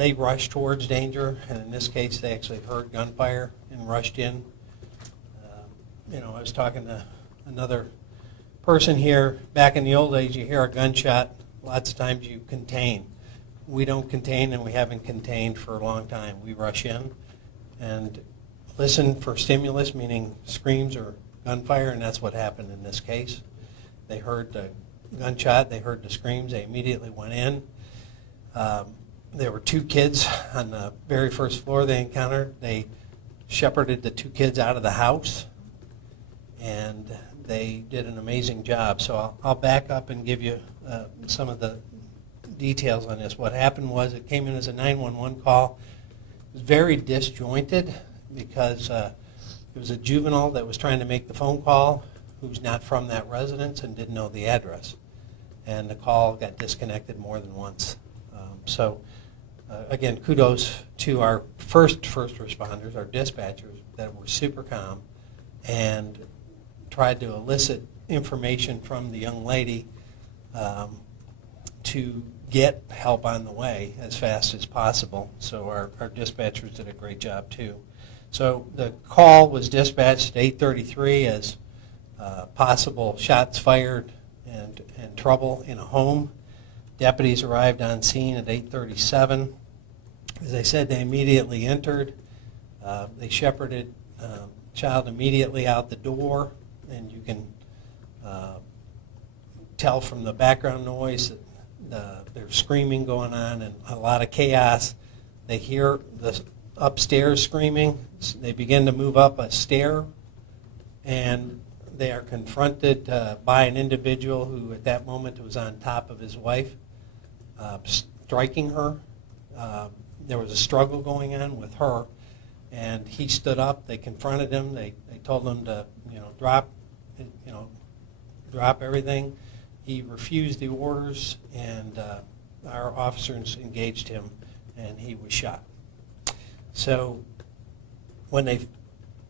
They rushed towards danger, and in this case, they actually heard gunfire and rushed in. I was talking to another person here. Back in the old days, you hear a gunshot, lots of times you contain. We don't contain, and we haven't contained for a long time. We rush in and listen for stimulus, meaning screams or gunfire, and that's what happened in this case. They heard the gunshot, they heard the screams, they immediately went in. There were 2 kids on the very first floor they encountered. They shepherded the 2 kids out of the house, and they did an amazing job. So I'll back up and give you some of the details on this. What happened was it came in as a 911 call. It was very disjointed because it was a juvenile that was trying to make the phone call who's not from that residence and didn't know the address. And the call got disconnected more than once. Again, kudos to our first responders, our dispatchers, that were super calm and tried to elicit information from the young lady to get help on the way as fast as possible. So our dispatchers did a great job too. So the call was dispatched at 8:33 as possible shots fired and trouble in a home. Deputies arrived on scene at 8:37. As I said, they immediately entered. They shepherded the child immediately out the door, and you can tell from the background noise that there's screaming going on and a lot of chaos. They hear the upstairs screaming. They begin to move up a stair, and they are confronted by an individual who at that moment was on top of his wife, striking her. There was a struggle going on with her, and he stood up. They confronted him. They told him to drop everything. He refused the orders, and our officers engaged him, and he was shot. So when the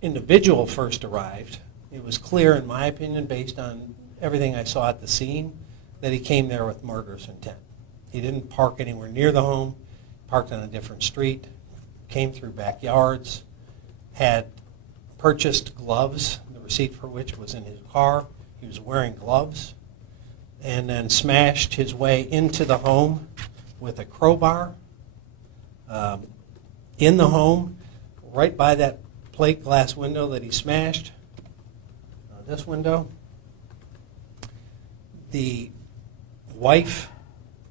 individual first arrived, it was clear, in my opinion, based on everything I saw at the scene, that he came there with murderous intent. He didn't park anywhere near the home, parked on a different street, came through backyards, had purchased gloves, the receipt for which was in his car. He was wearing gloves, and then smashed his way into the home with a crowbar. In the home, right by that plate glass window that he smashed, this window, the wife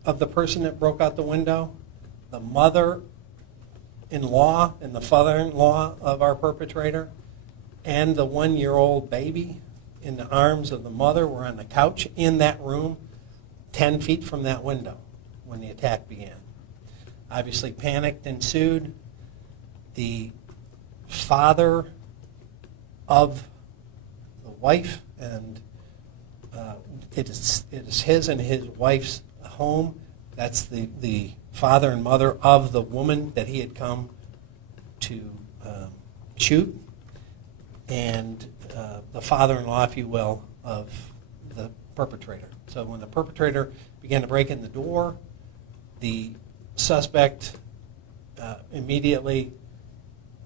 of the person that broke out the window, the mother-in-law and the father-in-law of our perpetrator, and the 1-year-old baby in the arms of the mother were on the couch in that room 10 feet from that window when the attack began. Obviously, panic ensued. The father of the wife, and it is his and his wife's home. That's the father and mother of the woman that he had come to shoot, and the father-in-law, if you will, of the perpetrator. So when the perpetrator began to break in the door, the suspect immediately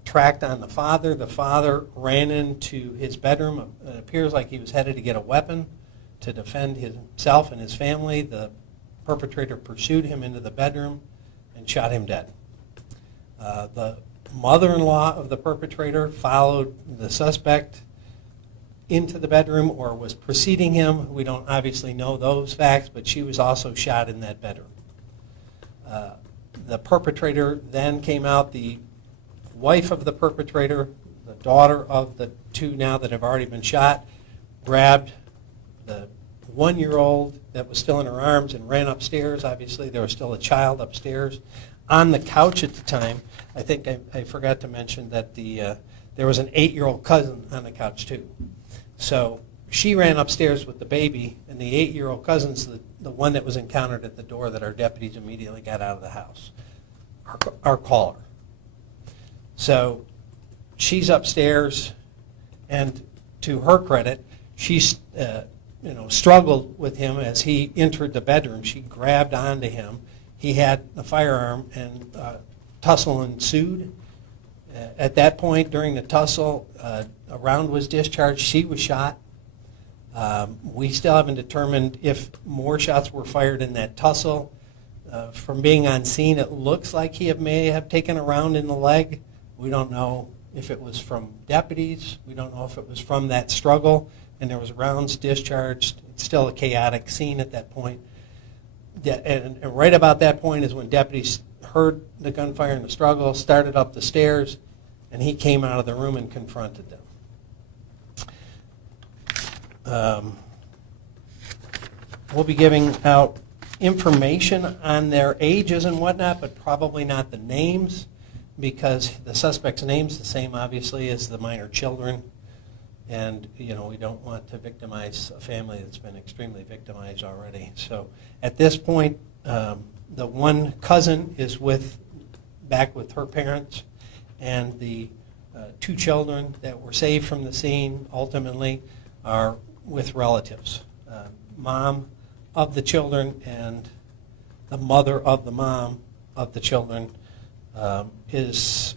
tracked on the father. The father ran into his bedroom. It appears like he was headed to get a weapon to defend himself and his family. The perpetrator pursued him into the bedroom and shot him dead. The mother-in-law of the perpetrator followed the suspect into the bedroom or was preceding him. We don't obviously know those facts, but she was also shot in that bedroom. The perpetrator then came out. The wife of the perpetrator, the daughter of the 2 now that have already been shot, grabbed the 1-year-old that was still in her arms and ran upstairs. Obviously, there was still a child upstairs. On the couch at the time, I think I forgot to mention that there was an 8-year-old cousin on the couch too. So she ran upstairs with the baby, and the 8-year-old cousin's the one that was encountered at the door that our deputies immediately got out of the house, our caller. So she's upstairs, and to her credit, she struggled with him as he entered the bedroom. She grabbed onto him. he had a firearm, and tussle ensued. At that point, during the tussle, a round was discharged. She was shot. We still haven't determined if more shots were fired in that tussle. From being on scene, it looks like he may have taken a round in the leg. We don't know if it was from deputies. We don't know if it was from that struggle, and there was rounds discharged. It's still a chaotic scene at that point. And right about that point is when deputies heard the gunfire and the struggle, started up the stairs, and he came out of the room and confronted them. We'll be giving out information on their ages and whatnot, but probably not the names, because the suspect's name's the same, obviously, as the minor children. And, we don't want to victimize a family that's been extremely victimized already. So at this point, the one cousin is back with her parents, and the two children that were saved from the scene ultimately are with relatives. Mom of the children and the mother of the mom of the children is,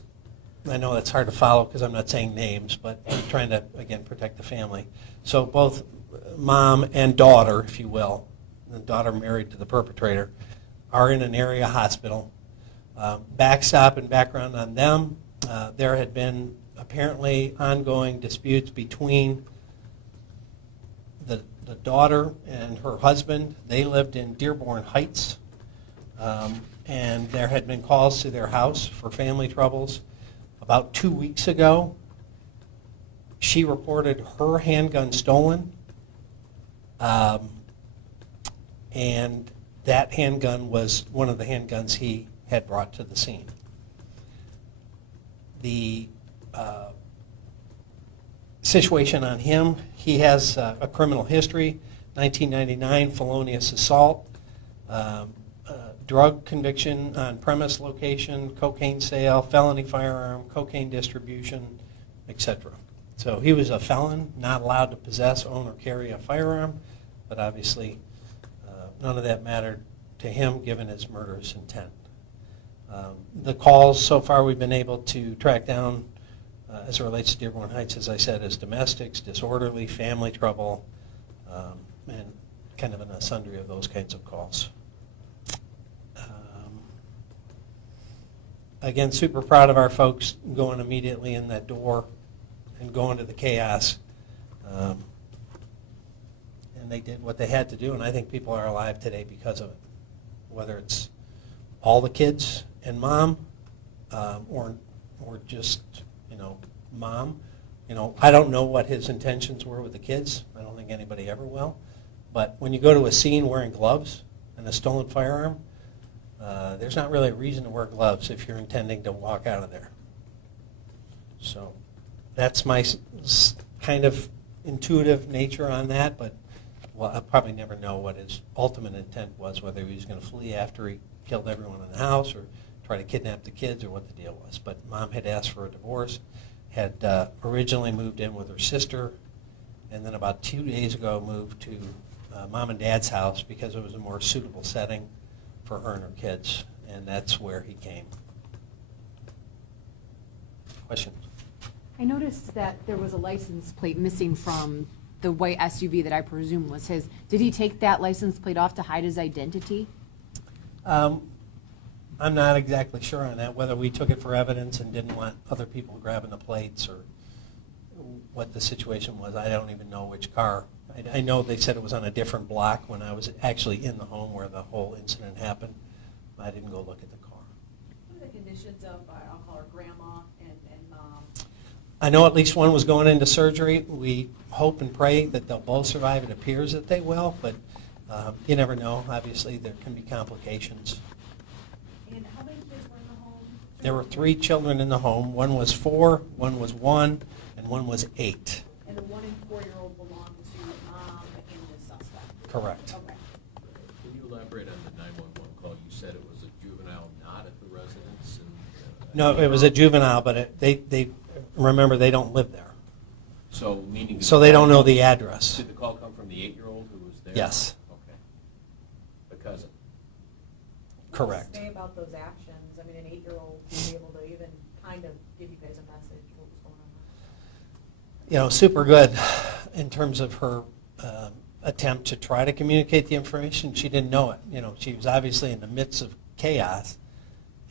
I know that's hard to follow because I'm not saying names, but I'm trying to, again, protect the family. So both mom and daughter, if you will, the daughter married to the perpetrator, are in an area hospital. Backstop and background on them, there had been apparently ongoing disputes between the daughter and her husband. They lived in Dearborn Heights, and there had been calls to their house for family troubles. About 2 weeks ago, she reported her handgun stolen, and that handgun was one of the handguns he had brought to the scene. The situation on him, he has a criminal history, 1999 felonious assault, drug conviction on premise location, cocaine sale, felony firearm, cocaine distribution, etc. So he was a felon, not allowed to possess, own, or carry a firearm, but obviously none of that mattered to him given his murderous intent. The calls so far we've been able to track down as it relates to Dearborn Heights, as I said, as domestics, disorderly, family trouble, and kind of a sundry of those kinds of calls. Again, super proud of our folks going immediately in that door and going to the chaos. And they did what they had to do, and I think people are alive today because of it. Whether it's all the kids and mom, or just, mom. I don't know what his intentions were with the kids. I don't think anybody ever will. But when you go to a scene wearing gloves and a stolen firearm, there's not really a reason to wear gloves if you're intending to walk out of there. So that's my kind of intuitive nature on that, but I'll probably never know what his ultimate intent was, whether he was going to flee after he killed everyone in the house or try to kidnap the kids or what the deal was. But mom had asked for a divorce, had originally moved in with her sister, and then about 2 days ago moved to mom and dad's house because it was a more suitable setting for her and her kids, and that's where he came. Questions? I noticed that there was a license plate missing from the white SUV that I presume was his. Did he take that license plate off to hide his identity? I'm not exactly sure on that, whether we took it for evidence and didn't want other people grabbing the plates or what the situation was. I don't even know which car. I know they said it was on a different block when I was actually in the home where the whole incident happened. I didn't go look at the car. What are the conditions of, I'll call her grandma and mom? I know at least one was going into surgery. We hope and pray that they'll both survive. It appears that they will, but you never know. Obviously, there can be complications. And how many kids were in the home? There were 3 children in the home. One was 4, one was 1, and one was 8. And the 1 and 4-year-old belonged to mom and the suspect? Correct. Okay. Can you elaborate on the 911 call? You said it was a juvenile not at the residence? And, No, it was a juvenile, but they remember they don't live there. So meaning... So they don't know the address. Did the call come from the 8-year-old who was there? Yes. Okay. The cousin? Correct. Say about those actions, I mean, an 8-year-old would be able to even kind of give you guys a message what was going on. You know, super good in terms of her attempt to try to communicate the information. She didn't know it. You know, she was obviously in the midst of chaos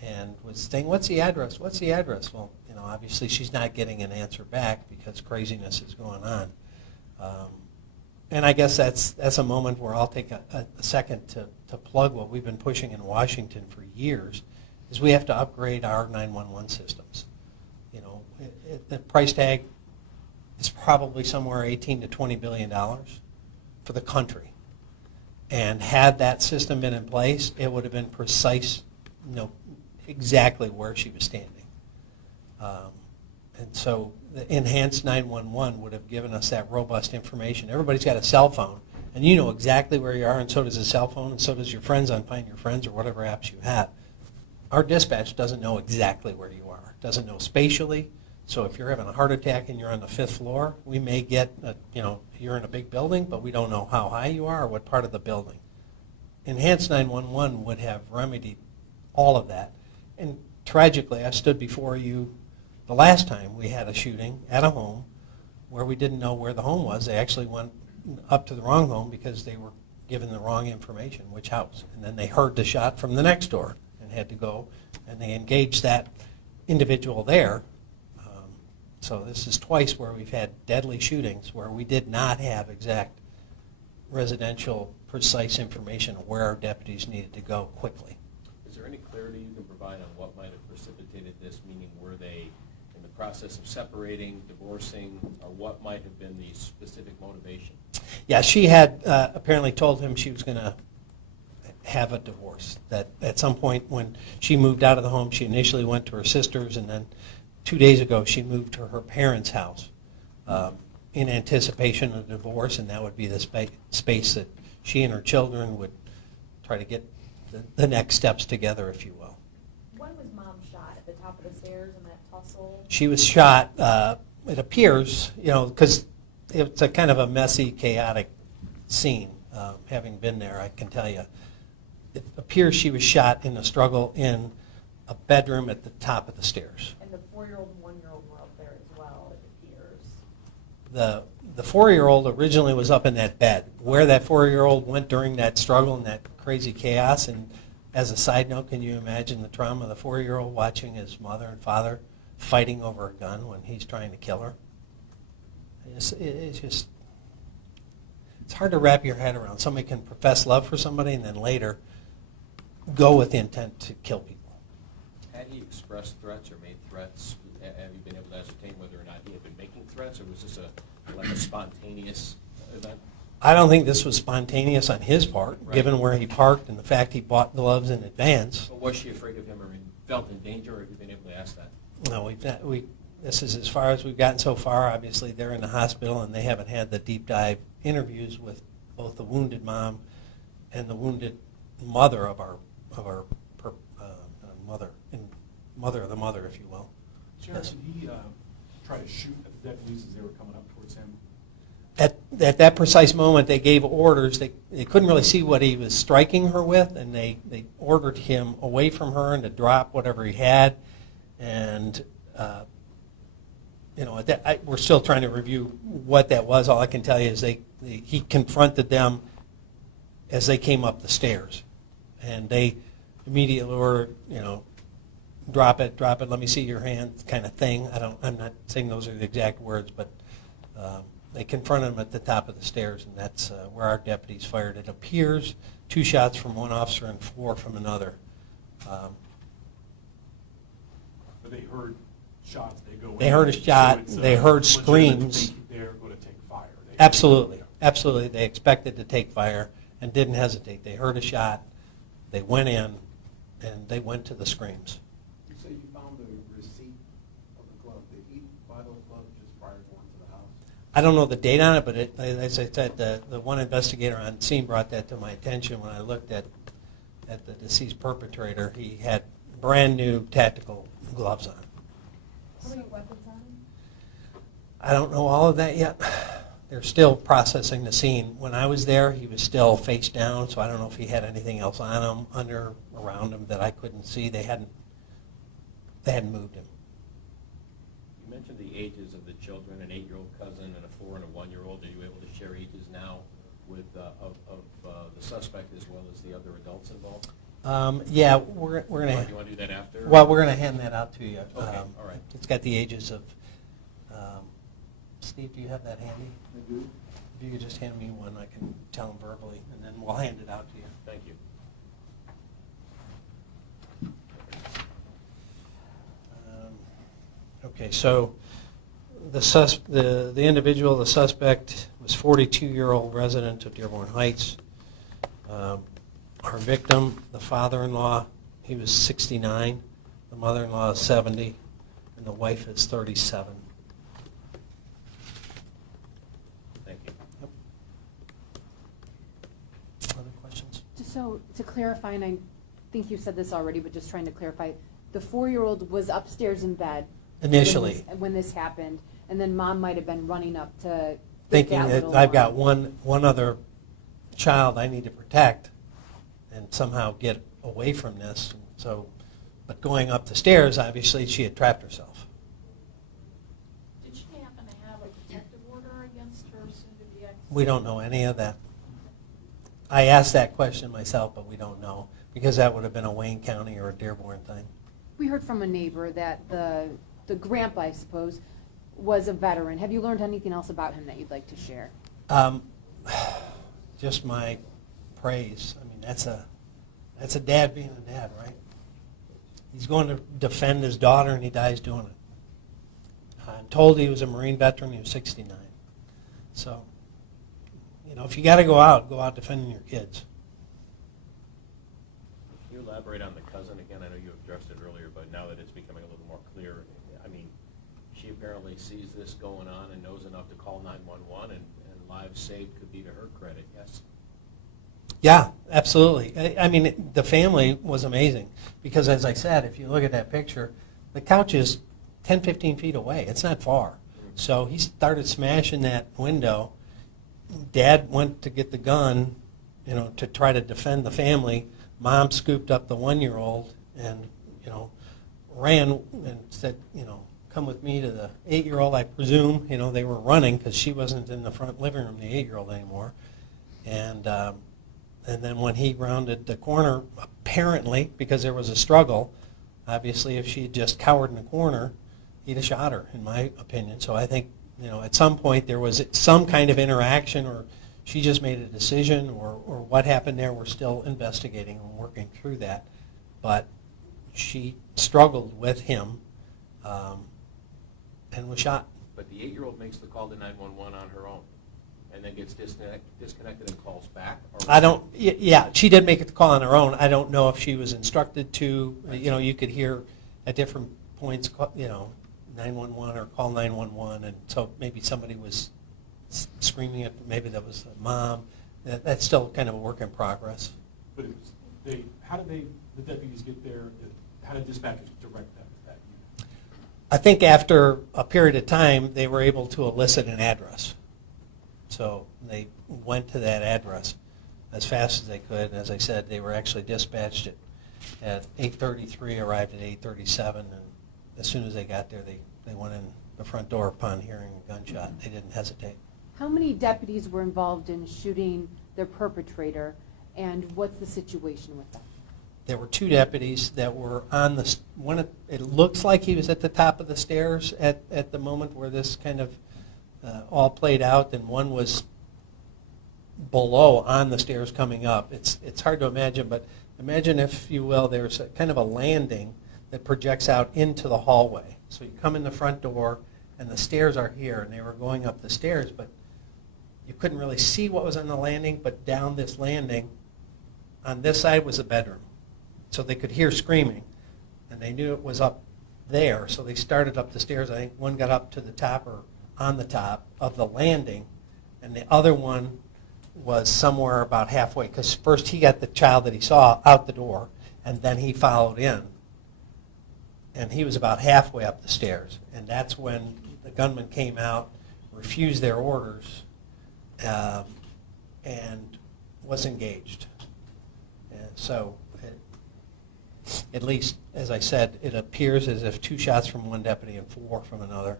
and was saying, what's the address? What's the address? Well, you know, obviously she's not getting an answer back because craziness is going on. And I guess that's a moment where I'll take a second to plug what we've been pushing in Washington for years, is we have to upgrade our 911 systems. You know, the price tag is probably somewhere $18 to $20 billion for the country. And had that system been in place, it would have been precise, you know, exactly where she was standing. And so the enhanced 911 would have given us that robust information. Everybody's got a cell phone, and you know exactly where you are, and so does a cell phone, and so does your friends on Find Your Friends or whatever apps you have. Our dispatch doesn't know exactly where you are. Doesn't know spatially. So if you're having a heart attack and you're on the 5th floor, we may get, you know, you're in a big building, but we don't know how high you are or what part of the building. Enhanced 911 would have remedied all of that. And tragically, I stood before you the last time we had a shooting at a home where we didn't know where the home was. They actually went up to the wrong home because they were given the wrong information, which house. And then they heard the shot from the next door and had to go, and they engaged that individual there. So this is twice where we've had deadly shootings where we did not have exact residential precise information of where our deputies needed to go quickly. Is there any clarity you can provide on what might have precipitated this? Meaning, were they in the process of separating, divorcing, or what might have been the specific motivation? Yeah, she had apparently told him she was going to have a divorce. That at some point when she moved out of the home, she initially went to her sister's, and then 2 days ago she moved to her parents' house in anticipation of divorce, and that would be the space that she and her children would try to get the next steps together, if you will. When was Mom shot? At the top of the stairs in that tussle? She was shot, it appears, you know, because it's a kind of a messy, chaotic scene. Having been there, I can tell you. It appears she was shot in a struggle in a bedroom at the top of the stairs. And the 4-year-old and 1-year-old were up there as well, it appears. The 4-year-old originally was up in that bed. Where that 4-year-old went during that struggle and that crazy chaos, and as a side note, can you imagine the trauma of the 4-year-old watching his mother and father fighting over a gun when he's trying to kill her? It's hard to wrap your head around. Somebody can profess love for somebody and then later go with the intent to kill people. Had he expressed threats or made threats? Have you been able to ascertain whether or not he had been making threats, or was this like a spontaneous event? I don't think this was spontaneous on his part, Right. given where he parked and the fact he bought gloves in advance. But was she afraid of him or felt in danger, or have you been able to ask that? No, this is as far as we've gotten so far. Obviously, they're in the hospital, and they haven't had the deep dive interviews with both the wounded mom and the wounded mother of our mother of the mother, if you will. Sheriff, Yes. did he try to shoot at the deputies as they were coming up towards him? At that precise moment, they gave orders. They couldn't really see what he was striking her with, and they ordered him away from her and to drop whatever he had. And you know, we're still trying to review what that was. All I can tell you is he confronted them as they came up the stairs, and they immediately ordered, you know, drop it, let me see your hand, kind of thing. I'm not saying those are the exact words, but they confronted him at the top of the stairs, and that's where our deputies fired. It appears 2 shots from one officer and 4 from another. But they heard shots. They heard a shot. So it's, They heard legitimate screams. think they're going to take fire. Absolutely. They expected to take fire and didn't hesitate. They heard a shot. They went in, and they went to the screams. You say you found a receipt of the glove. Did he buy those gloves just prior to going to the house? I don't know the date on it, but as I said, the one investigator on scene brought that to my attention when I looked at the deceased perpetrator. He had brand new tactical gloves on. How many weapons on him? I don't know all of that yet. They're still processing the scene. When I was there, he was still face down, so I don't know if he had anything else on him, under, around him that I couldn't see. They hadn't moved him. You mentioned the ages of the children, an 8-year-old cousin and a 4 and a 1-year-old. Are you able to share ages now with of the suspect as well as the other adults involved? Yeah, we're gonna. Do you want to do that after? Well, we're gonna hand that out to you. Okay, all right. It's got the ages of. Steve, do you have that handy? I do. If you could just hand me one, I can tell them verbally, and then we'll hand it out to you. Thank you. Okay, so the individual, the suspect, was 42-year-old resident of Dearborn Heights. Our victim, the father-in-law, he was 69. The mother-in-law is 70, and the wife is 37. Thank you. Yep. Other questions? Just so, to clarify, and I think you said this already, but just trying to clarify, the 4-year-old was upstairs in bed. Initially. When this happened, and then mom might have been running up to get Thinking that that little I've got one other child I need to protect and somehow get away from this. So, but going up the stairs, obviously, she had trapped herself. Did she happen to have a protective order against her soon-to-be ex? We don't know any of that. I asked that question myself, but we don't know, because that would have been a Wayne County or a Dearborn thing. We heard from a neighbor that the grandpa, I suppose, was a veteran. Have you learned anything else about him that you'd like to share? Just my praise. I mean, that's a dad being a dad, right? He's going to defend his daughter, and he dies doing it. I'm told he was a Marine veteran. He was 69. So, if you got to go out defending your kids. Can you elaborate on the cousin again? I know you addressed it earlier, but now that it's becoming a little more clear, I mean, she apparently sees this going on and knows enough to call 911, and lives saved could be to her credit, yes? Yeah, absolutely. I mean, the family was amazing because, as I said, if you look at that picture, the couch is 10, 15 feet away. It's not far. So he started smashing that window. Dad went to get the gun, to try to defend the family. Mom scooped up the 1-year-old and, ran and said, come with me to the 8-year-old, I presume. They were running because she wasn't in the front living room, the 8-year-old anymore. And then when he rounded the corner, apparently, because there was a struggle, obviously if she had just cowered in the corner, he'd have shot her, in my opinion. So I think, at some point there was some kind of interaction, or she just made a decision, or what happened there. We're still investigating and working through that. But she struggled with him and was shot. But the 8-year-old makes the call to 911 on her own and then gets disconnected and calls back? Yeah, she did make the call on her own. I don't know if she was instructed to. You could hear at different points, 911 or call 911, and so maybe somebody was screaming at, maybe that was the mom. That's still kind of a work in progress. But how did the deputies get there? How did dispatchers direct that unit? I think after a period of time, they were able to elicit an address. So they went to that address as fast as they could. As I said, they were actually dispatched at 8:33, arrived at 8:37, and as soon as they got there, they went in the front door upon hearing a gunshot. They didn't hesitate. How many deputies were involved in shooting their perpetrator, and what's the situation with them? There were 2 deputies that were on the one. It looks like he was at the top of the stairs at the moment where this kind of all played out, and one was below on the stairs coming up. It's hard to imagine, but imagine, if you will, there's a kind of a landing that projects out into the hallway. So you come in the front door, and the stairs are here, and they were going up the stairs, but you couldn't really see what was on the landing, but down this landing, on this side was a bedroom. So they could hear screaming, and they knew it was up there, so they started up the stairs. I think one got up to the top, or on the top of the landing, and the other one was somewhere about halfway, because first he got the child that he saw out the door, and then he followed in, and he was about halfway up the stairs, and that's when the gunman came out, refused their orders, and was engaged. And so, at least, as I said, it appears as if 2 shots from one deputy and 4 from another.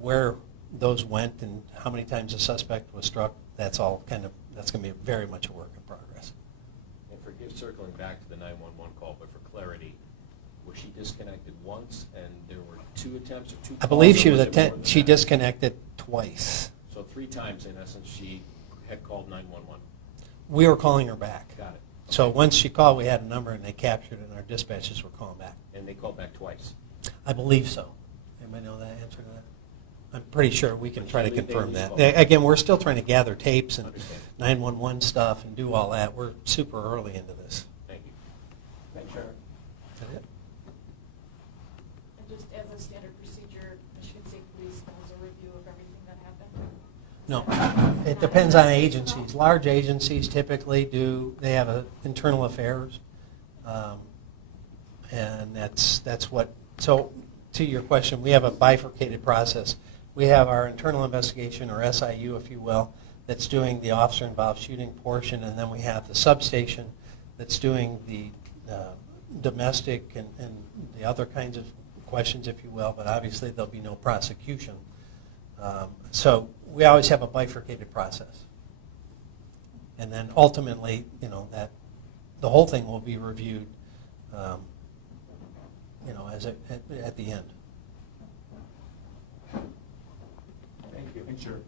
Where those went and how many times the suspect was struck, that's all that's going to be very much a work in progress. And forgive circling back to the 911 call, but for clarity, was she disconnected once and there were 2 attempts or 2 calls? I believe or she was it more than she that? disconnected twice. So 3 times in essence she had called 911. We were calling her back. Got it. So once she called, we had a number and they captured it and our dispatchers were calling back. And they called back twice. I believe so. Anybody know that answer to that? I'm pretty sure we can try to They confirm leave that. all- Again, we're still trying to gather tapes and Understand. 911 stuff and do all that. We're super early into this. Thank you. Thanks, Sheriff. Is that it? And just as a standard procedure, Michigan State Police does a review of everything that happened? No, it depends on agencies. Large agencies typically they have internal affairs. And that's what, so to your question, we have a bifurcated process. We have our internal investigation, or SIU, if you will, that's doing the officer-involved shooting portion, and then we have the substation that's doing the domestic and the other kinds of questions, if you will, but obviously there'll be no prosecution. So we always have a bifurcated process. And then ultimately, that the whole thing will be reviewed, at the end. Thank you. Thanks, Sheriff.